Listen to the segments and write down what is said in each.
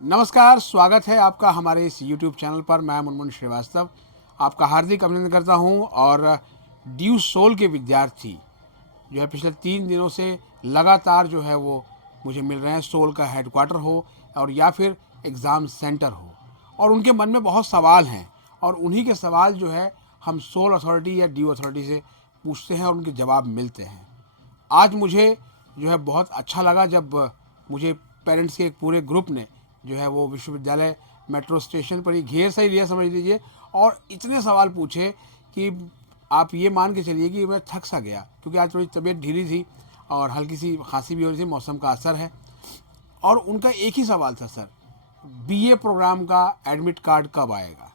नमस्कार, स्वागत है आपका हमारे इस YouTube चैनल पर। मैं मुनमुन श्रीवास्तव आपका हार्दिक अभिनंदन करता हूं। और ड्यू सोल के विद्यार्थी जो है पिछले 3 दिनों से लगातार जो है वो मुझे मिल रहे हैं, सोल का हेडक्वार्टर हो और या फिर एग्ज़ाम सेंटर हो, और उनके मन में बहुत सवाल हैं और उन्हीं के सवाल जो है हम सोल अथॉरिटी या ड्यू अथॉरिटी से पूछते हैं और उनके जवाब मिलते हैं। आज मुझे जो है बहुत अच्छा लगा जब मुझे पेरेंट्स के एक पूरे ग्रुप ने जो है वो विश्वविद्यालय मेट्रो स्टेशन पर ही घेर सा ही लिया समझ लीजिए, और इतने सवाल पूछे कि आप ये मान के चलिए कि मैं थक सा गया, क्योंकि आज थोड़ी तबीयत ढीली थी और हल्की सी खांसी भी हो रही थी, मौसम का असर है। और उनका एक ही सवाल था, सर बीए प्रोग्राम का एडमिट कार्ड कब आएगा।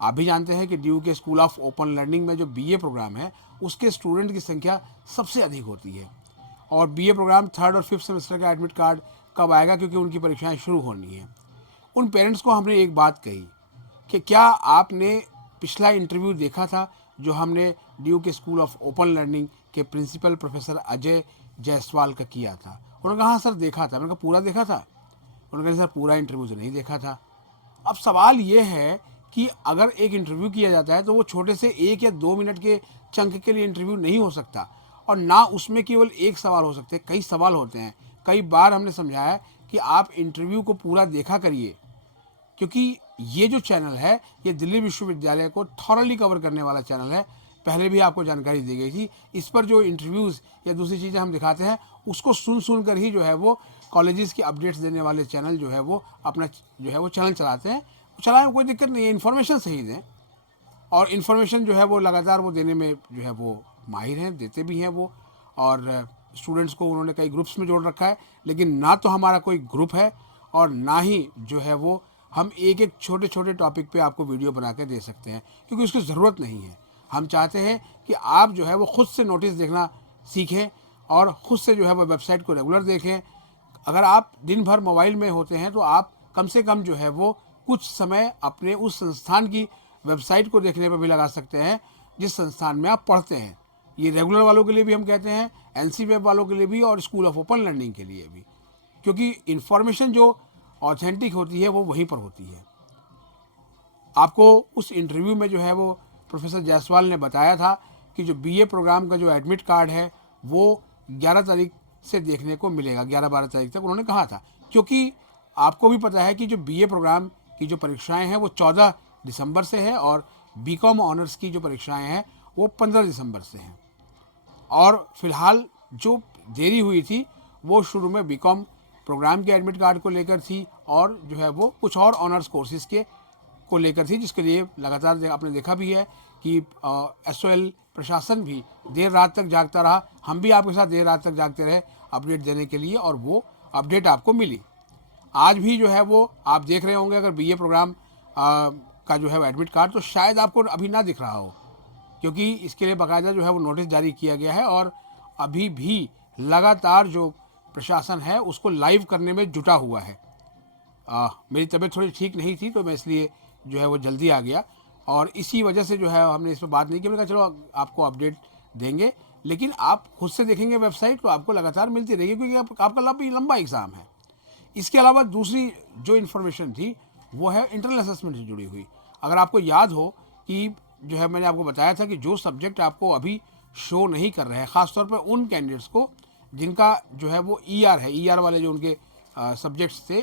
आप भी जानते हैं कि ड्यू के स्कूल ऑफ ओपन लर्निंग में जो बीए प्रोग्राम है उसके स्टूडेंट की संख्या सबसे अधिक होती है, और बीए प्रोग्राम 3rd और 5th सेमेस्टर का एडमिट कार्ड कब आएगा, क्योंकि उनकी परीक्षाएं शुरू होनी है। उन पेरेंट्स को हमने एक बात कही कि क्या आपने पिछला इंटरव्यू देखा था जो हमने ड्यू के स्कूल ऑफ ओपन लर्निंग के प्रिंसिपल प्रोफेसर अजय जायसवाल का किया था। उन्होंने कहा हाँ सर देखा था। मैंने कहा पूरा देखा था? उन्होंने कहा सर पूरा इंटरव्यू तो नहीं देखा था। अब सवाल ये है कि अगर एक इंटरव्यू किया जाता है तो वो छोटे से 1 या 2 मिनट के चंक के लिए इंटरव्यू नहीं हो सकता, और ना उसमें केवल एक सवाल हो सकते, कई सवाल होते हैं। कई बार हमने समझाया कि आप इंटरव्यू को पूरा देखा करिए, क्योंकि ये जो चैनल है ये दिल्ली विश्वविद्यालय को थॉरली कवर करने वाला चैनल है। पहले भी आपको जानकारी दी गई थी। इस पर जो इंटरव्यूज़ या दूसरी चीज़ें हम दिखाते हैं उसको सुन कर ही जो है वो कॉलेजेस की अपडेट्स देने वाले चैनल जो है वो अपना जो है वो चैनल चलाते हैं। चलाएं, कोई दिक्कत नहीं है, इन्फॉर्मेशन सही दें। और इन्फॉर्मेशन जो है वो लगातार वो देने में जो है वो माहिर हैं, देते भी हैं वो। और स्टूडेंट्स को उन्होंने कई ग्रुप्स में जोड़ रखा है, लेकिन ना तो हमारा कोई ग्रुप है और ना ही जो है वो हम एक एक छोटे छोटे टॉपिक पे आपको वीडियो बना के दे सकते हैं, क्योंकि उसकी ज़रूरत नहीं है। हम चाहते हैं कि आप जो है वो खुद से नोटिस देखना सीखें और ख़ुद से जो है वो वेबसाइट को रेगुलर देखें। अगर आप दिन भर मोबाइल में होते हैं तो आप कम से कम जो है वो कुछ समय अपने उस संस्थान की वेबसाइट को देखने पर भी लगा सकते हैं जिस संस्थान में आप पढ़ते हैं। ये रेगुलर वालों के लिए भी हम कहते हैं, एनसी वेब वालों के लिए भी और स्कूल ऑफ ओपन लर्निंग के लिए भी, क्योंकि इन्फॉर्मेशन जो ऑथेंटिक होती है वो वहीं पर होती है। आपको उस इंटरव्यू में जो है वो प्रोफेसर जायसवाल ने बताया था कि जो बीए प्रोग्राम का जो एडमिट कार्ड है वो 11 तारीख से देखने को मिलेगा, 11-12 तारीख तक उन्होंने कहा था। क्योंकि आपको भी पता है कि जो बीए प्रोग्राम की जो परीक्षाएं हैं वो 14 दिसंबर से है, और बीकॉम ऑनर्स की जो परीक्षाएं हैं वो 15 दिसंबर से हैं। और फिलहाल जो देरी हुई थी वो शुरू में बीकॉम प्रोग्राम के एडमिट कार्ड को लेकर थी, और जो है वो कुछ और ऑनर्स कोर्सेज़ के को लेकर थी, जिसके लिए लगातार आपने देखा भी है कि एसओएल प्रशासन भी देर रात तक जागता रहा। हम भी आपके साथ देर रात तक जागते रहे अपडेट देने के लिए, और वो अपडेट आपको मिली। आज भी जो है वो आप देख रहे होंगे, अगर बीए प्रोग्राम का जो है एडमिट कार्ड तो शायद आपको अभी ना दिख रहा हो, क्योंकि इसके लिए बाकायदा जो है वो नोटिस जारी किया गया है, और अभी भी लगातार जो प्रशासन है उसको लाइव करने में जुटा हुआ है। मेरी तबीयत थोड़ी ठीक नहीं थी तो मैं इसलिए जो है वो जल्दी आ गया, और इसी वजह से जो है हमने इस पर बात नहीं की। मैंने कहा चलो आपको अपडेट देंगे, लेकिन आप खुद से देखेंगे वेबसाइट तो आपको लगातार मिलती रहेगी, क्योंकि आपका लंबा एग्ज़ाम है। इसके अलावा दूसरी जो इन्फॉर्मेशन थी वो है इंटरनल असेसमेंट से जुड़ी हुई। अगर आपको याद हो कि जो है मैंने आपको बताया था कि जो सब्जेक्ट आपको अभी शो नहीं कर रहे हैं, ख़ासतौर पर उन कैंडिडेट्स को जिनका जो है वो ईआर है, ईआर वाले जो उनके सब्जेक्ट्स थे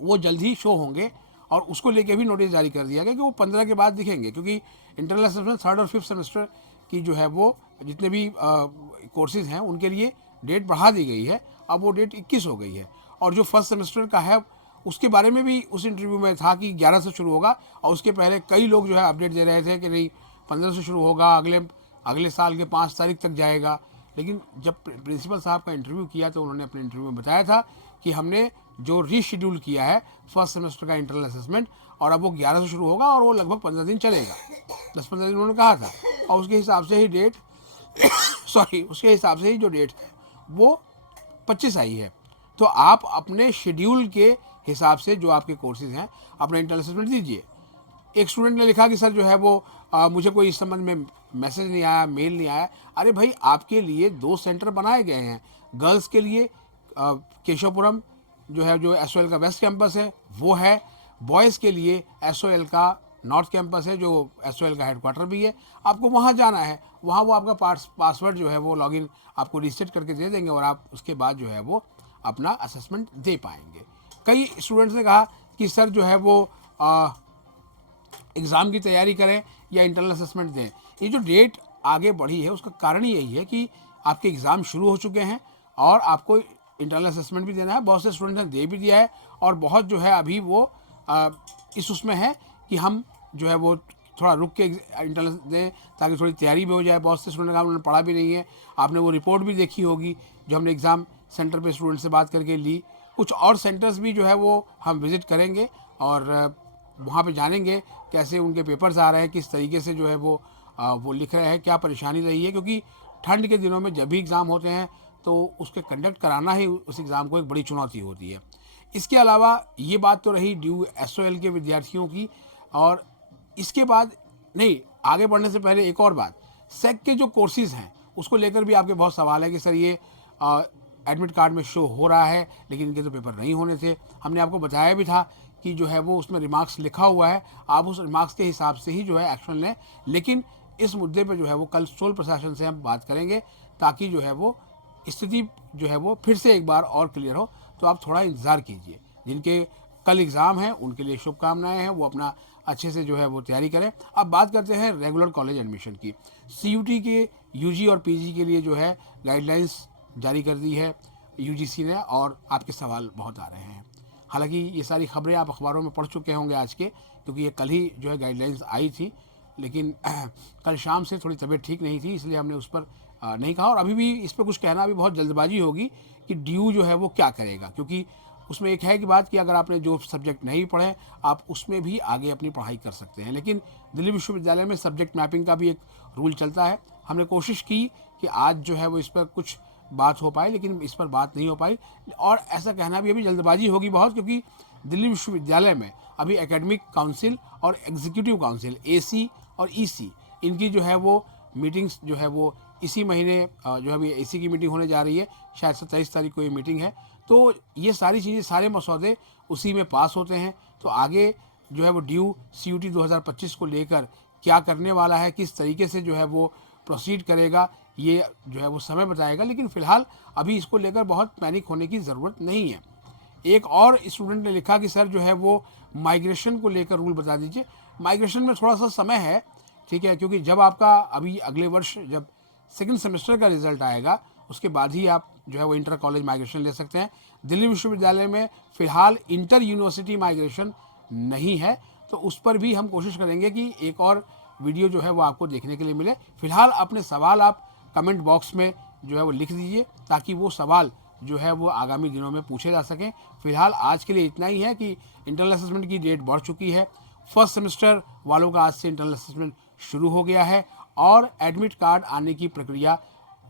वो जल्द ही शो होंगे, और उसको लेके भी नोटिस जारी कर दिया गया कि वो 15 के बाद दिखेंगे, क्योंकि इंटरनल असेसमेंट 3rd और 5th सेमेस्टर की जो है वो जितने भी कोर्सेज़ हैं उनके लिए डेट बढ़ा दी गई है। अब वो डेट 21 हो गई है, और जो फर्स्ट सेमेस्टर का है उसके बारे में भी उस इंटरव्यू में था कि 11 से शुरू होगा, और उसके पहले कई लोग जो है अपडेट दे रहे थे कि नहीं 15 से शुरू होगा, अगले साल के 5 तारीख तक जाएगा। लेकिन जब प्रिंसिपल साहब का इंटरव्यू किया तो उन्होंने अपने इंटरव्यू में बताया था कि हमने जो रीशेड्यूल किया है फर्स्ट सेमेस्टर का इंटरनल असेसमेंट, और अब वो 11 से शुरू होगा और वो लगभग 15 दिन चलेगा, 10-15 दिन उन्होंने कहा था। और उसके हिसाब से ही डेट उसके हिसाब से ही जो डेट है वो 25 आई है। तो आप अपने शेड्यूल के हिसाब से जो आपके कोर्सेज हैं अपना इंटरनल असेसमेंट दीजिए। एक स्टूडेंट ने लिखा कि सर जो है वो मुझे कोई इस संबंध में मैसेज नहीं आया, मेल नहीं आया। अरे भाई, आपके लिए 2 सेंटर बनाए गए हैं, गर्ल्स के लिए केशवपुरम जो है जो SOL का वेस्ट कैंपस है वो है। बॉयज़ के लिए SOL का नॉर्थ कैंपस है जो SOL का हेडक्वार्टर भी है। आपको वहाँ जाना है, वहाँ वो आपका पासवर्ड जो है वो लॉगिन आपको रीसेट करके दे देंगे और आप उसके बाद जो है वो अपना असेसमेंट दे पाएंगे। कई स्टूडेंट्स ने कहा कि सर जो है वो एग्ज़ाम की तैयारी करें या इंटरनल असेसमेंट दें। ये जो डेट आगे बढ़ी है उसका कारण यही है कि आपके एग्ज़ाम शुरू हो चुके हैं और आपको इंटरनल असेसमेंट भी देना है। बहुत से स्टूडेंट्स ने दे भी दिया है और बहुत जो है अभी वो इस उसमें है कि हम जो है वो थोड़ा रुक के इंटरनल दें ताकि थोड़ी तैयारी भी हो जाए। बहुत से स्टूडेंट का उन्होंने पढ़ा भी नहीं है। आपने वो रिपोर्ट भी देखी होगी जो हमने एग्ज़ाम सेंटर पे स्टूडेंट से बात करके ली। कुछ और सेंटर्स भी जो है वो हम विज़िट करेंगे और वहाँ पे जानेंगे कैसे उनके पेपर्स आ रहे हैं, किस तरीके से जो है वो लिख रहे हैं, क्या परेशानी रही है। क्योंकि ठंड के दिनों में जब भी एग्ज़ाम होते हैं तो उसके कंडक्ट कराना ही उस एग्ज़ाम को एक बड़ी चुनौती होती है। इसके अलावा ये बात तो रही ड्यू SOL के विद्यार्थियों की। और इसके बाद नहीं, आगे बढ़ने से पहले एक और बात, सेक के जो कोर्सेज़ हैं उसको लेकर भी आपके बहुत सवाल है कि सर ये एडमिट कार्ड में शो हो रहा है लेकिन इनके तो पेपर नहीं होने थे। हमने आपको बताया भी था कि जो है वो उसमें रिमार्क्स लिखा हुआ है, आप उस रिमार्क्स के हिसाब से ही जो है एक्शन लें। लेकिन इस मुद्दे पे जो है वो कल स्टोल प्रशासन से हम बात करेंगे ताकि जो है वो स्थिति जो है वो फिर से एक बार और क्लियर हो। तो आप थोड़ा इंतज़ार कीजिए। जिनके कल एग्ज़ाम है उनके लिए शुभकामनाएं हैं, वो अपना अच्छे से जो है वो तैयारी करें। अब बात करते हैं रेगुलर कॉलेज एडमिशन की। CUT के UG और PG के लिए जो है गाइडलाइंस जारी कर दी है UGC ने और आपके सवाल बहुत आ रहे हैं। हालांकि ये सारी खबरें आप अखबारों में पढ़ चुके होंगे आज के, क्योंकि ये कल ही जो है गाइडलाइंस आई थी। लेकिन कल शाम से थोड़ी तबीयत ठीक नहीं थी इसलिए हमने उस पर नहीं कहा और अभी भी इस पर कुछ कहना अभी बहुत जल्दबाजी होगी कि ड्यू जो है वो क्या करेगा। क्योंकि उसमें एक है कि बात कि अगर आपने जो सब्जेक्ट नहीं पढ़े आप उसमें भी आगे अपनी पढ़ाई कर सकते हैं। लेकिन दिल्ली विश्वविद्यालय में सब्जेक्ट मैपिंग का भी एक रूल चलता है। हमने कोशिश की कि आज जो है वो इस पर कुछ बात हो पाए लेकिन इस पर बात नहीं हो पाई। और ऐसा कहना भी अभी जल्दबाजी होगी बहुत, क्योंकि दिल्ली विश्वविद्यालय में अभी एकेडमिक काउंसिल और एग्जीक्यूटिव काउंसिल AC और EC इनकी जो है वो मीटिंग्स जो है वो इसी महीने जो है अभी AC की मीटिंग होने जा रही है, शायद 27 तारीख को ये मीटिंग है। तो ये सारी चीज़ें, सारे मसौदे उसी में पास होते हैं। तो आगे जो है वो ड्यू CUT 2025 को लेकर क्या करने वाला है, किस तरीके से जो है वो प्रोसीड करेगा, ये जो है वो समय बताएगा। लेकिन फ़िलहाल अभी इसको लेकर बहुत पैनिक होने की ज़रूरत नहीं है। एक और स्टूडेंट ने लिखा कि सर जो है वो माइग्रेशन को लेकर रूल बता दीजिए। माइग्रेशन में थोड़ा सा समय है, ठीक है, क्योंकि जब आपका अभी अगले वर्ष जब सेकंड सेमेस्टर का रिजल्ट आएगा उसके बाद ही आप जो है वो इंटर कॉलेज माइग्रेशन ले सकते हैं। दिल्ली विश्वविद्यालय में फ़िलहाल इंटर यूनिवर्सिटी माइग्रेशन नहीं है, तो उस पर भी हम कोशिश करेंगे कि एक और वीडियो जो है वो आपको देखने के लिए मिले। फ़िलहाल अपने सवाल आप कमेंट बॉक्स में जो है वो लिख दीजिए ताकि वो सवाल जो है वो आगामी दिनों में पूछे जा सकें। फ़िलहाल आज के लिए इतना ही है कि इंटरनल असेसमेंट की डेट बढ़ चुकी है। फर्स्ट सेमेस्टर वालों का आज से इंटरनल असेसमेंट शुरू हो गया है और एडमिट कार्ड आने की प्रक्रिया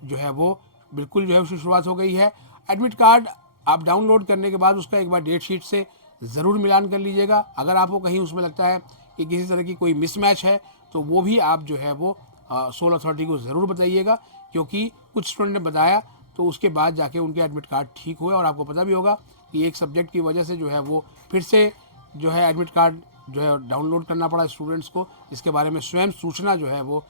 जो है वो बिल्कुल जो है उसकी शुरुआत हो गई है। एडमिट कार्ड आप डाउनलोड करने के बाद उसका एक बार डेट शीट से ज़रूर मिलान कर लीजिएगा। अगर आपको कहीं उसमें लगता है कि किसी तरह की कोई मिसमैच है तो वो भी आप जो है वो सोल अथॉरिटी को ज़रूर बताइएगा, क्योंकि कुछ स्टूडेंट ने बताया तो उसके बाद जाके उनके एडमिट कार्ड ठीक हुए। और आपको पता भी होगा कि एक सब्जेक्ट की वजह से जो है वो फिर से जो है एडमिट कार्ड जो है डाउनलोड करना पड़ा स्टूडेंट्स को। इसके बारे में स्वयं सूचना जो है वो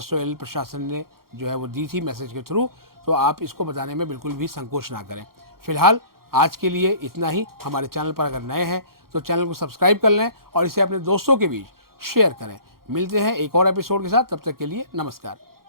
SOL प्रशासन ने जो है वो दी थी मैसेज के थ्रू। तो आप इसको बताने में बिल्कुल भी संकोच ना करें। फ़िलहाल आज के लिए इतना ही। हमारे चैनल पर अगर नए हैं तो चैनल को सब्सक्राइब कर लें और इसे अपने दोस्तों के बीच शेयर करें। मिलते हैं एक और एपिसोड के साथ, तब तक के लिए नमस्कार।